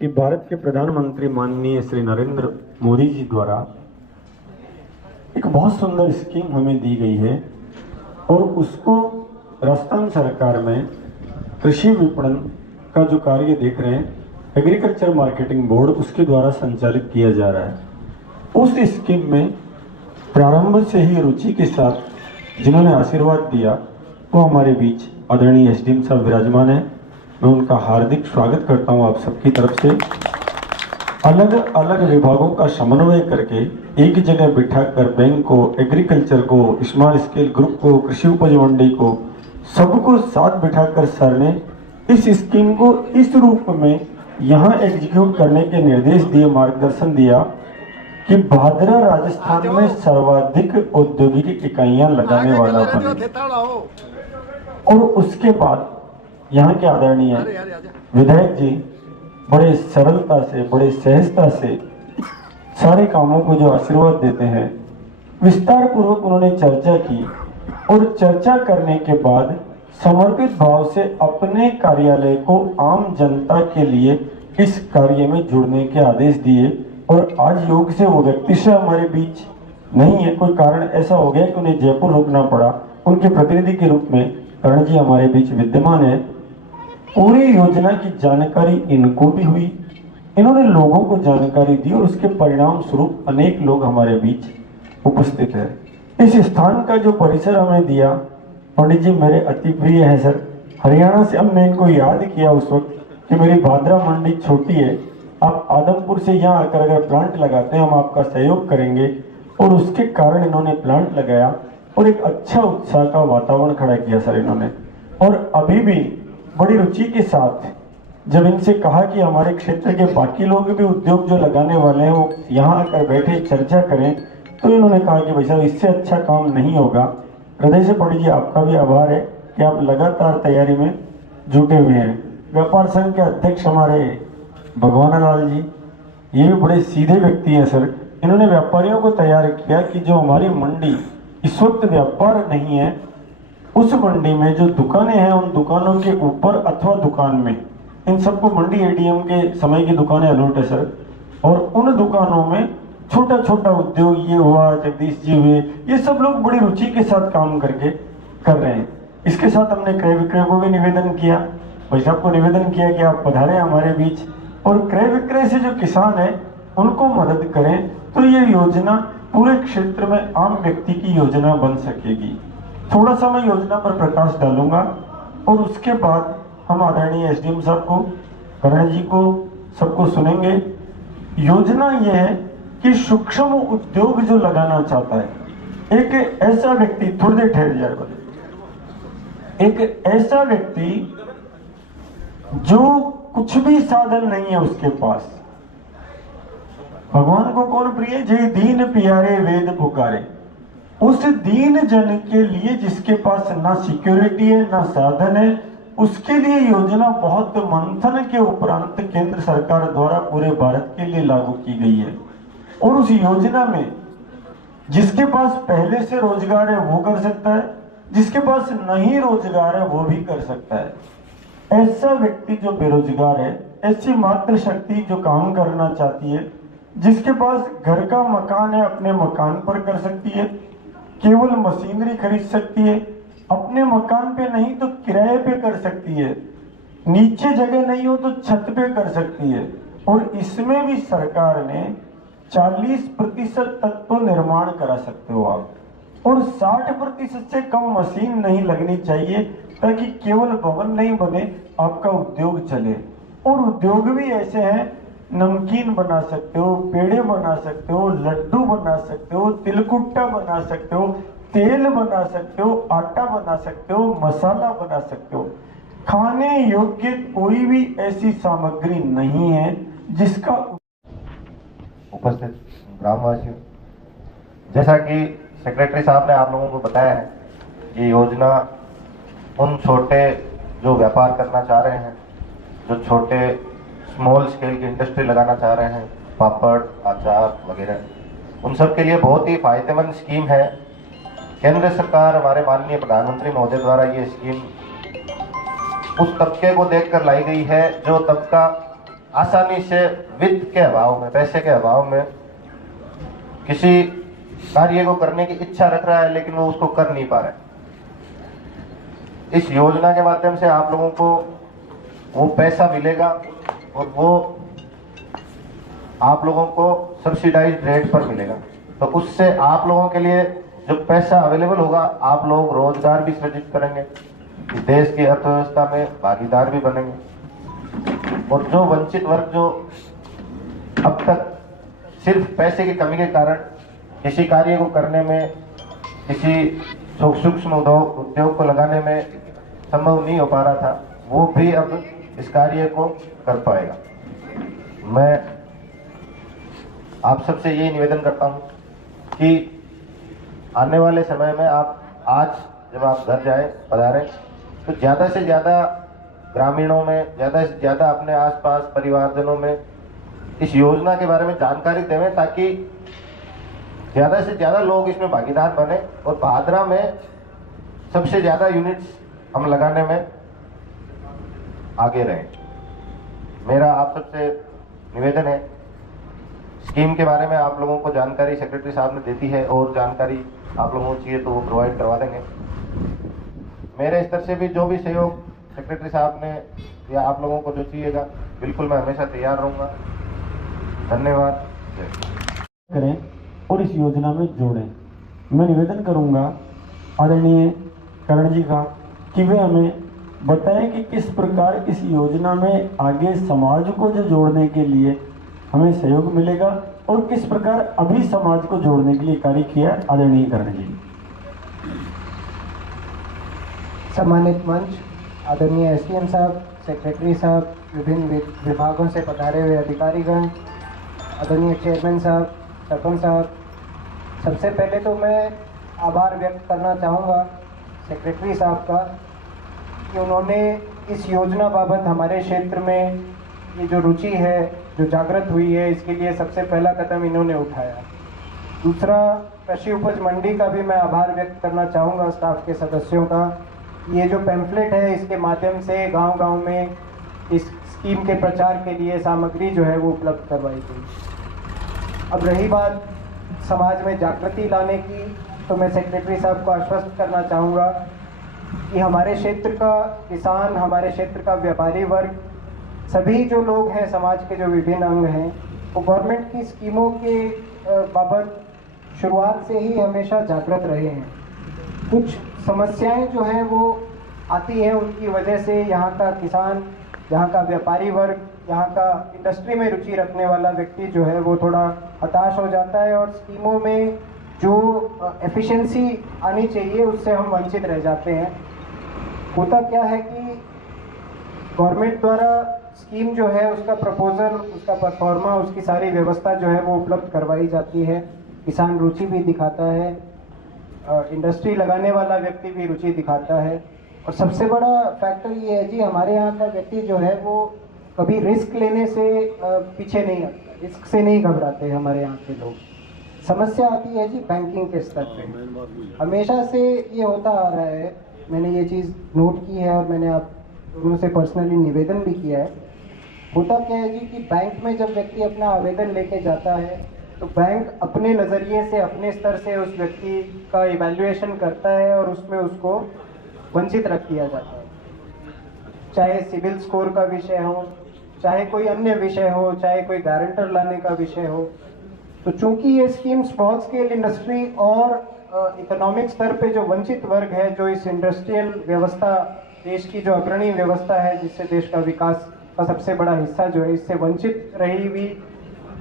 कि भारत के प्रधानमंत्री माननीय श्री नरेंद्र मोदी जी द्वारा एक बहुत सुंदर स्कीम हमें दी गई है और उसको राजस्थान सरकार में कृषि विपणन का जो कार्य देख रहे हैं एग्रीकल्चर मार्केटिंग बोर्ड उसके द्वारा संचालित किया जा रहा है। उस स्कीम में प्रारंभ से ही रुचि के साथ जिन्होंने आशीर्वाद दिया वो हमारे बीच आदरणीय एसडीएम साहब विराजमान है। मैं उनका हार्दिक स्वागत करता हूं आप सबकी तरफ से। अलग अलग विभागों का समन्वय करके एक जगह बिठाकर बैंक को, एग्रीकल्चर को, स्मॉल स्केल ग्रुप को, कृषि उपज मंडी को, सबको साथ बिठाकर सर ने इस स्कीम को इस रूप में यहाँ एग्जीक्यूट करने के निर्देश दिए, मार्गदर्शन दिया कि भादरा राजस्थान में सर्वाधिक औद्योगिक इकाइयां लगाने वाला बने। और उसके बाद यहाँ के आदरणीय विधायक जी बड़े सरलता से, बड़े सहजता से सारे कामों को जो आशीर्वाद देते हैं, विस्तार पूर्वक उन्होंने चर्चा की और चर्चा करने के बाद समर्पित भाव से अपने कार्यालय को आम जनता के लिए इस कार्य में जुड़ने के आदेश दिए। और आज योग से वो व्यक्ति से हमारे बीच नहीं है, कोई कारण ऐसा हो गया कि उन्हें जयपुर रुकना पड़ा। उनके प्रतिनिधि के रूप में करण जी हमारे बीच विद्यमान है। पूरी योजना की जानकारी इनको भी हुई, इन्होंने लोगों को जानकारी दी और उसके परिणाम स्वरूप अनेक लोग हमारे बीच उपस्थित है। इस स्थान का जो परिसर हमें दिया, पंडित जी मेरे अति प्रिय है सर। हरियाणा से हमने इनको याद किया उस वक्त कि मेरी भादरा मंडी छोटी है, आप आदमपुर से यहाँ आकर अगर प्लांट लगाते हैं हम आपका सहयोग करेंगे। और उसके कारण इन्होंने प्लांट लगाया और एक अच्छा उत्साह का वातावरण खड़ा किया सर इन्होंने। और अभी भी बड़ी रुचि के साथ जब इनसे कहा कि हमारे क्षेत्र के बाकी लोग भी उद्योग जो लगाने वाले हैं वो यहाँ आकर बैठे चर्चा करें, तो इन्होंने कहा कि भाई साहब इससे अच्छा काम नहीं होगा। हृदय से पंडित जी आपका भी आभार है कि आप लगातार तैयारी में जुटे हुए हैं। व्यापार संघ के अध्यक्ष हमारे भगवान लाल जी, ये भी बड़े सीधे व्यक्ति हैं सर। इन्होंने व्यापारियों को तैयार किया कि जो हमारी मंडी इस वक्त व्यापार नहीं है, उस मंडी में जो दुकानें हैं उन दुकानों के ऊपर अथवा दुकान में, इन सबको मंडी एडीएम के समय की दुकानें अलर्ट है सर। और उन दुकानों में छोटा छोटा उद्योग, ये हुआ जगदीश जी हुए, ये सब लोग बड़ी रुचि के साथ काम करके कर रहे हैं। इसके साथ हमने क्रय विक्रय को भी निवेदन किया, भाई साहब को निवेदन किया कि आप पधारें हमारे बीच और क्रय विक्रय से जो किसान है उनको मदद करें, तो ये योजना पूरे क्षेत्र में आम व्यक्ति की योजना बन सकेगी। थोड़ा सा मैं योजना पर प्रकाश डालूंगा और उसके बाद हम आदरणीय एसडीएम साहब को, करण जी को, सबको सुनेंगे। योजना यह है कि सूक्ष्म उद्योग जो लगाना चाहता है, एक ऐसा व्यक्ति, थोड़ी देर ठहर जाए बोले, एक ऐसा व्यक्ति जो कुछ भी साधन नहीं है उसके पास, भगवान को कौन प्रिय, जय दीन प्यारे वेद पुकारे, उस दीन जन के लिए जिसके पास ना सिक्योरिटी है ना साधन है, उसके लिए योजना बहुत मंथन के उपरांत केंद्र सरकार द्वारा पूरे भारत के लिए लागू की गई है। और उस योजना में जिसके पास पहले से रोजगार है वो कर सकता है, जिसके पास नहीं रोजगार है वो भी कर सकता है। ऐसा व्यक्ति जो बेरोजगार है, ऐसी मात्र शक्ति जो काम करना चाहती है, जिसके पास घर का मकान है अपने मकान पर कर सकती है, केवल मशीनरी खरीद सकती है, अपने मकान पे नहीं तो किराए पे कर सकती है, नीचे जगह नहीं हो तो छत पे कर सकती है। और इसमें भी सरकार ने 40% तक तो निर्माण करा सकते हो आप, और 60% से कम मशीन नहीं लगनी चाहिए ताकि केवल भवन नहीं बने, आपका उद्योग चले। और उद्योग भी ऐसे हैं, नमकीन बना सकते हो, पेड़े बना सकते हो, लड्डू बना सकते हो, तिलकुट्टा बना सकते हो, तेल बना सकते हो, आटा बना सकते हो, मसाला बना सकते हो। खाने योग्य कोई भी ऐसी सामग्री नहीं है जिसका उपस्थित ग्रामवासियों, जैसा कि सेक्रेटरी साहब ने आप लोगों को बताया है, ये योजना उन छोटे जो व्यापार करना चाह रहे हैं, जो छोटे स्मॉल स्केल की इंडस्ट्री लगाना चाह रहे हैं, पापड़, अचार वगैरह, उन सब के लिए बहुत ही फायदेमंद स्कीम है। केंद्र सरकार, हमारे माननीय प्रधानमंत्री महोदय द्वारा ये स्कीम उस तबके को देखकर लाई गई है जो तबका आसानी से वित्त के अभाव में, पैसे के अभाव में किसी कार्य को करने की इच्छा रख रहा है लेकिन वो उसको कर नहीं पा रहा है। इस योजना के माध्यम से आप लोगों को वो पैसा मिलेगा और वो आप लोगों को सब्सिडाइज्ड रेट पर मिलेगा। तो उससे आप लोगों के लिए जो पैसा अवेलेबल होगा, आप लोग रोजगार भी सृजित करेंगे, इस देश की अर्थव्यवस्था में भागीदार भी बनेंगे। और जो वंचित वर्ग जो अब तक सिर्फ पैसे की कमी के कारण किसी कार्य को करने में, किसी सूक्ष्म उद्योग को लगाने में संभव नहीं हो पा रहा था, वो भी अब इस कार्य को कर पाएगा। मैं आप सबसे यही निवेदन करता हूं कि आने वाले समय में आप आज जब आप घर जाए पधारें तो ज़्यादा से ज़्यादा ग्रामीणों में, ज़्यादा से ज़्यादा अपने आसपास परिवारजनों में इस योजना के बारे में जानकारी देवें, ताकि ज़्यादा से ज़्यादा लोग इसमें भागीदार बने और भादरा में सबसे ज़्यादा यूनिट्स हम लगाने में आगे रहें। मेरा आप सबसे निवेदन है, स्कीम के बारे में आप लोगों को जानकारी सेक्रेटरी साहब ने देती है और जानकारी आप लोगों को चाहिए तो वो प्रोवाइड करवा देंगे। मेरे स्तर से भी जो भी सहयोग सेक्रेटरी साहब ने या आप लोगों को जो चाहिएगा, बिल्कुल मैं हमेशा तैयार रहूँगा। धन्यवाद। करें और इस योजना में जोड़ें। मैं निवेदन करूंगा आदरणीय करण जी का कि वे हमें बताएं कि किस प्रकार इस योजना में आगे समाज को जो जोड़ने के लिए हमें सहयोग मिलेगा और किस प्रकार अभी समाज को जोड़ने के लिए कार्य किया है। आदरणीय करण जी। सम्मानित मंच, आदरणीय एसडीएम साहब, सेक्रेटरी साहब, विभिन्न विभागों से पधारे हुए अधिकारीगण, आदरणीय चेयरमैन साहब, सरपंच साहब, सबसे पहले तो मैं आभार व्यक्त करना चाहूँगा सेक्रेटरी साहब का कि उन्होंने इस योजना बाबत हमारे क्षेत्र में ये जो रुचि है, जो जागृत हुई है, इसके लिए सबसे पहला कदम इन्होंने उठाया। दूसरा, कृषि उपज मंडी का भी मैं आभार व्यक्त करना चाहूँगा स्टाफ के सदस्यों का। ये जो पैम्फलेट है, इसके माध्यम से गांव-गांव में इस स्कीम के प्रचार के लिए सामग्री जो है वो उपलब्ध करवाई गई। अब रही बात समाज में जागृति लाने की, तो मैं सेक्रेटरी साहब को आश्वस्त करना चाहूँगा कि हमारे क्षेत्र का किसान, हमारे क्षेत्र का व्यापारी वर्ग, सभी जो लोग हैं समाज के जो विभिन्न अंग हैं, वो गवर्नमेंट की स्कीमों के बाबत शुरुआत से ही हमेशा जागृत रहे हैं। कुछ समस्याएं जो हैं वो आती हैं, उनकी वजह से यहाँ का किसान, यहाँ का व्यापारी वर्ग, यहाँ का इंडस्ट्री में रुचि रखने वाला व्यक्ति जो है वो थोड़ा हताश हो जाता है और स्कीमों में जो एफिशिएंसी आनी चाहिए उससे हम वंचित रह जाते हैं। होता क्या है कि गवर्नमेंट द्वारा स्कीम जो है उसका प्रपोजल, उसका परफॉर्मा, उसकी सारी व्यवस्था जो है वो उपलब्ध करवाई जाती है। किसान रुचि भी दिखाता है, इंडस्ट्री लगाने वाला व्यक्ति भी रुचि दिखाता है। और सबसे बड़ा फैक्टर ये है जी, हमारे यहाँ का व्यक्ति जो है वो कभी रिस्क लेने से पीछे नहीं हटता, रिस्क से नहीं घबराते हमारे यहाँ के लोग। समस्या आती है जी बैंकिंग के स्तर पे, हमेशा से ये होता आ रहा है। मैंने ये चीज़ नोट की है और मैंने आप दोनों से पर्सनली निवेदन भी किया है। होता क्या है जी कि बैंक में जब व्यक्ति अपना आवेदन लेके जाता है तो बैंक अपने नज़रिए से, अपने स्तर से उस व्यक्ति का इवैल्यूएशन करता है और उसमें उसको वंचित रख दिया जाता है। चाहे सिविल स्कोर का विषय हो, चाहे कोई अन्य विषय हो, चाहे कोई गारंटर लाने का विषय हो। तो चूंकि ये स्कीम स्मॉल स्केल इंडस्ट्री और इकोनॉमिक स्तर पे जो वंचित वर्ग है, जो इस इंडस्ट्रियल व्यवस्था, देश की जो अग्रणी व्यवस्था है जिससे देश का विकास का सबसे बड़ा हिस्सा जो है, इससे वंचित रही हुई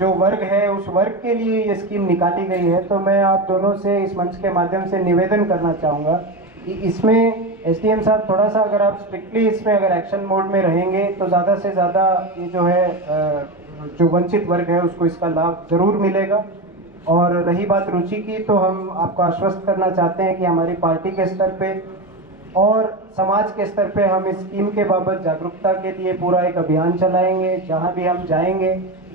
जो वर्ग है, उस वर्ग के लिए ये स्कीम निकाली गई है। तो मैं आप दोनों से इस मंच के माध्यम से निवेदन करना चाहूँगा कि इसमें एसडीएम साहब थोड़ा सा अगर आप स्ट्रिक्टली इसमें अगर एक्शन मोड में रहेंगे तो ज़्यादा से ज़्यादा ये जो है जो वंचित वर्ग है उसको इसका लाभ ज़रूर मिलेगा। और रही बात रुचि की, तो हम आपको आश्वस्त करना चाहते हैं कि हमारी पार्टी के स्तर पे और समाज के स्तर पे हम इस स्कीम के बाबत जागरूकता के लिए पूरा एक अभियान चलाएंगे। जहाँ भी हम जाएंगे,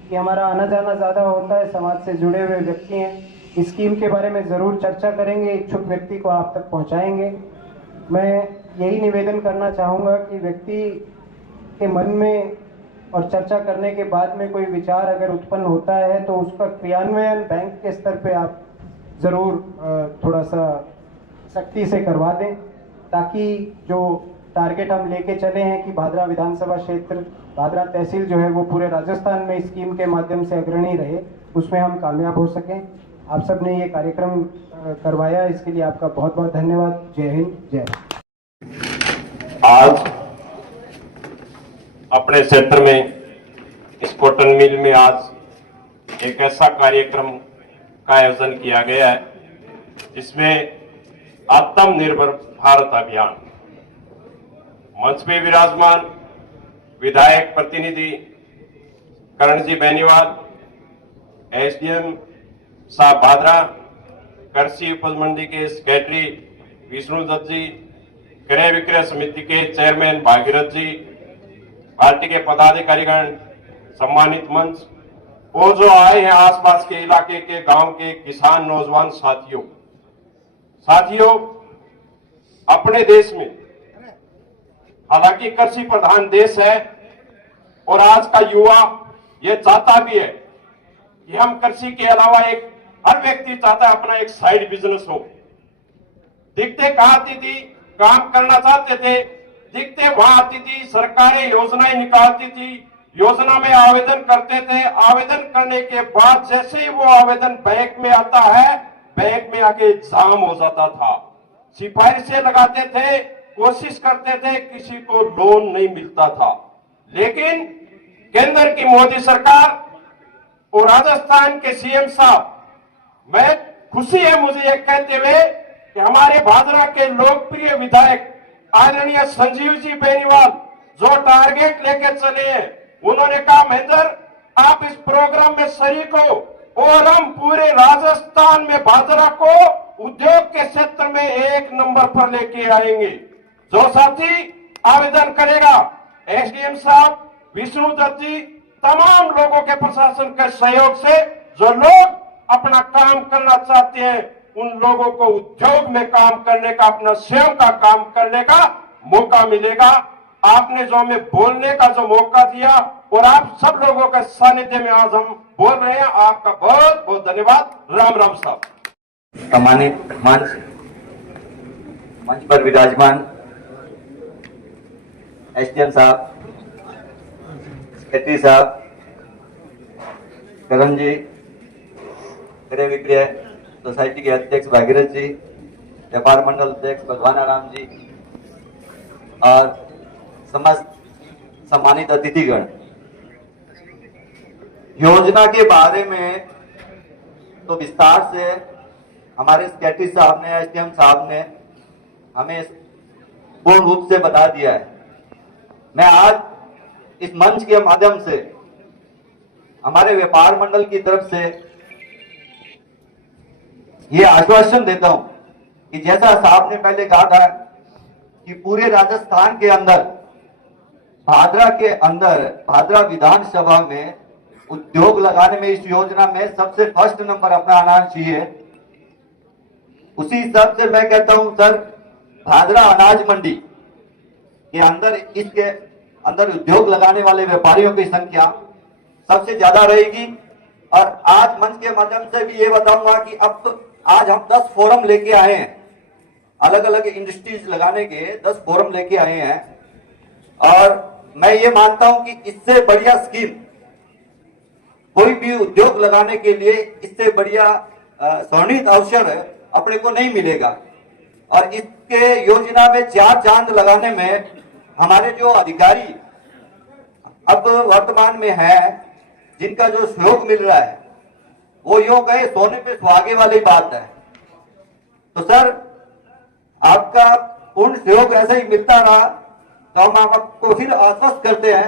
कि हमारा आना जाना ज़्यादा होता है, समाज से जुड़े हुए व्यक्ति हैं, इस स्कीम के बारे में ज़रूर चर्चा करेंगे, इच्छुक व्यक्ति को आप तक पहुँचाएँगे। मैं यही निवेदन करना चाहूँगा कि व्यक्ति के मन में और चर्चा करने के बाद में कोई विचार अगर उत्पन्न होता है तो उसका क्रियान्वयन बैंक के स्तर पे आप ज़रूर थोड़ा सा सख्ती से करवा दें, ताकि जो टारगेट हम लेके चले हैं कि भादरा विधानसभा क्षेत्र, भादरा तहसील जो है वो पूरे राजस्थान में स्कीम के माध्यम से अग्रणी रहे, उसमें हम कामयाब हो सकें। आप सब ने ये कार्यक्रम करवाया, इसके लिए आपका बहुत बहुत धन्यवाद। जय हिंद, जय भारत। आज अपने क्षेत्र में इस कॉटन मिल में आज एक ऐसा कार्यक्रम का आयोजन किया गया है जिसमें आत्मनिर्भर भारत अभियान, मंच पे विराजमान विधायक प्रतिनिधि करण जी बेनीवाल, एसडीएम साहब भादरा, कृषि उपज मंडी के सेक्रेटरी विष्णु दत्त जी, क्रय विक्रय समिति के चेयरमैन भागीरथ जी, पार्टी के पदाधिकारीगण, सम्मानित मंच और जो आए हैं आसपास के इलाके के गांव के किसान नौजवान साथियों, अपने देश में हालांकि कृषि प्रधान देश है और आज का युवा ये चाहता भी है कि हम कृषि के अलावा हर व्यक्ति चाहता है अपना एक साइड बिजनेस हो। दिखते कहाँ आती थी, काम करना चाहते थे, दिखते वहां आती थी, सरकारें योजनाएं निकालती थी, योजना में आवेदन करते थे, आवेदन करने के बाद जैसे ही वो आवेदन बैंक में आता है, बैंक में आके जाम हो जाता था, सिफारिशें लगाते थे, कोशिश करते थे, किसी को लोन नहीं मिलता था। लेकिन केंद्र की मोदी सरकार और राजस्थान के सीएम साहब, मैं खुशी है मुझे ये कहते हुए कि हमारे भादरा के लोकप्रिय विधायक आदरणीय संजीव जी बेनीवाल जो टारगेट लेकर चले हैं, उन्होंने कहा महेंद्र आप इस प्रोग्राम में शरीक हो और हम पूरे राजस्थान में भादरा को उद्योग के क्षेत्र में 1 नंबर पर लेके आएंगे। जो साथी आवेदन करेगा, एसडीएम साहब, विष्णु दत्त जी, तमाम लोगों के प्रशासन के सहयोग से जो लोग अपना काम करना चाहते हैं, उन लोगों को उद्योग में काम करने का, अपना स्वयं का काम करने का मौका मिलेगा। आपने जो हमें बोलने का जो मौका दिया और आप सब लोगों के सानिध्य में आज हम बोल रहे हैं, आपका बहुत बहुत धन्यवाद। राम राम साहब। सम्मानित मंच पर विराजमान एसडीएम साहब, सेक्रेटरी साहब, करण जी, क्रय विक्रय सोसाइटी के अध्यक्ष भागीरथ जी, व्यापार मंडल अध्यक्ष भगवाना राम जी और समस्त सम्मानित अतिथिगण, योजना के बारे में तो विस्तार से हमारे सेक्रेटरी साहब ने, एसडीएम साहब ने हमें पूर्ण रूप से बता दिया है। मैं आज इस मंच के माध्यम से हमारे व्यापार मंडल की तरफ से ये आश्वासन देता हूं कि जैसा साहब ने पहले कहा था कि पूरे राजस्थान के अंदर, भादरा के अंदर, भादरा विधानसभा में उद्योग लगाने में इस योजना में सबसे फर्स्ट नंबर अपना आना चाहिए। उसी हिसाब से मैं कहता हूं सर, भादरा अनाज मंडी के अंदर, इसके अंदर उद्योग लगाने वाले व्यापारियों की संख्या सबसे ज्यादा रहेगी। और आज मंच के माध्यम से भी ये बताऊंगा कि अब तो आज हम 10 फोरम लेके आए हैं, अलग अलग इंडस्ट्रीज लगाने के 10 फोरम लेके आए हैं। और मैं ये मानता हूं कि इससे बढ़िया स्कीम कोई भी उद्योग लगाने के लिए, इससे बढ़िया स्वर्णित अवसर अपने को नहीं मिलेगा। और इसके योजना में 4 चांद लगाने में हमारे जो अधिकारी अब वर्तमान में है, जिनका जो सहयोग मिल रहा है, वो योग गए सोने पे सुहागे वाली बात है। तो सर, आपका पूर्ण सहयोग ऐसा ही मिलता रहा तो हम आपको फिर आश्वस्त करते हैं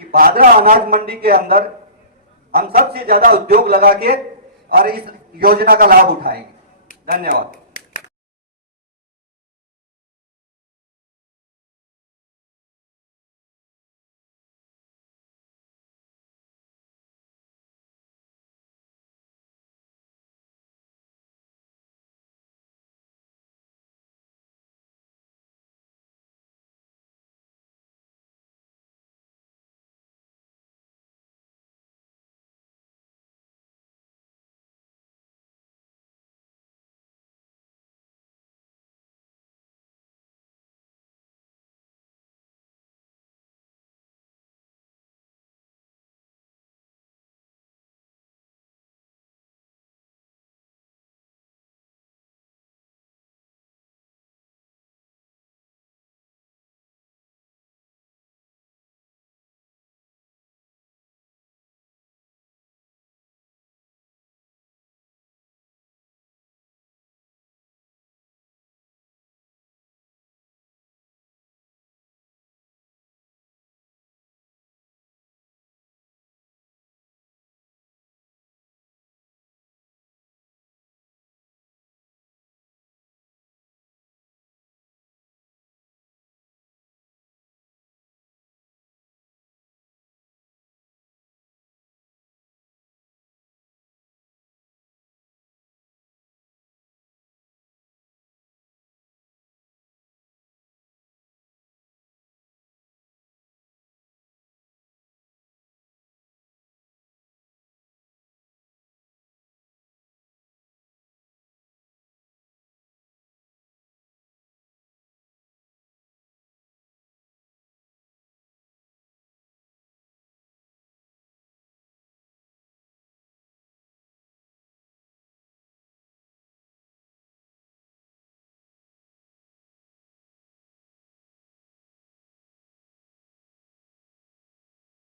कि भादरा अनाज मंडी के अंदर हम सबसे ज्यादा उद्योग लगा के और इस योजना का लाभ उठाएंगे। धन्यवाद।